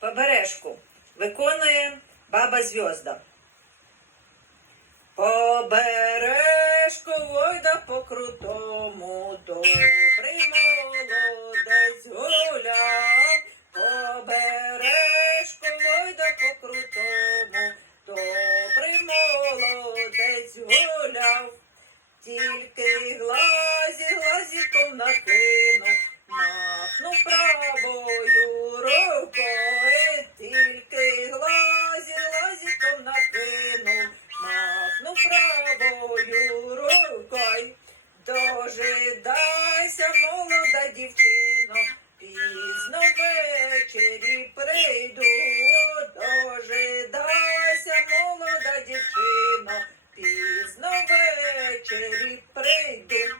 Побережку виконує баба Зв'язда. Побережку войда по крутому, добрий молодець гуляв. Побережку войда по крутому, добрий молодець гуляв. Тільки глазі, глазіком накинув, махнув ввечері прийду.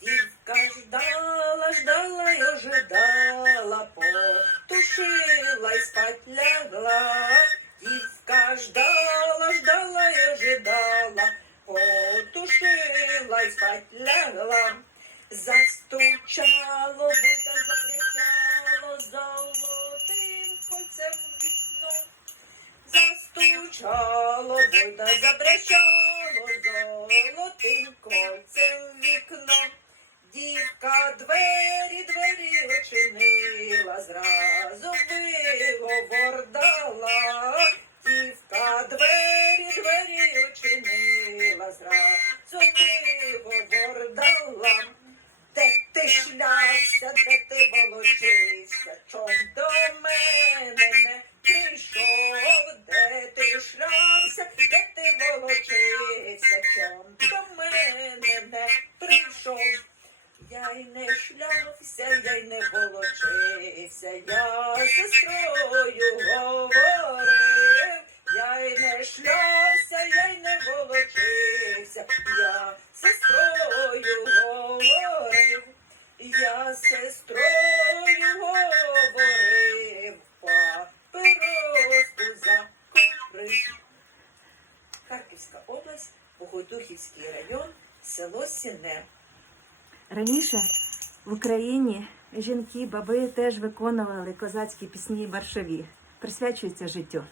Дівка ждала, ждала й ожидала, потушила й спать лягла. Дівка ждала, ждала й ожидала, потушила й спать лягла. Застучало, будто запрещало золотим кольцем вікно. Застучало, будто забрещало золотим кольцем вікно. Дівка двері, двері очинила, зразу виговор. Дівка двері, двері очинила, зразу виговор дала. Де ти шлявся, де ти волочився, чом Я й не шлявся, я й не волочився, я сестрою говорив, я й не шлявся, я й не волочився, я сестрою говорив, я сестрою говорив, папироску закурив. Харківська область, Богодухівський район, село Сіне. Раніше в Україні жінки, баби теж виконували козацькі пісні маршові, присвячуються життю.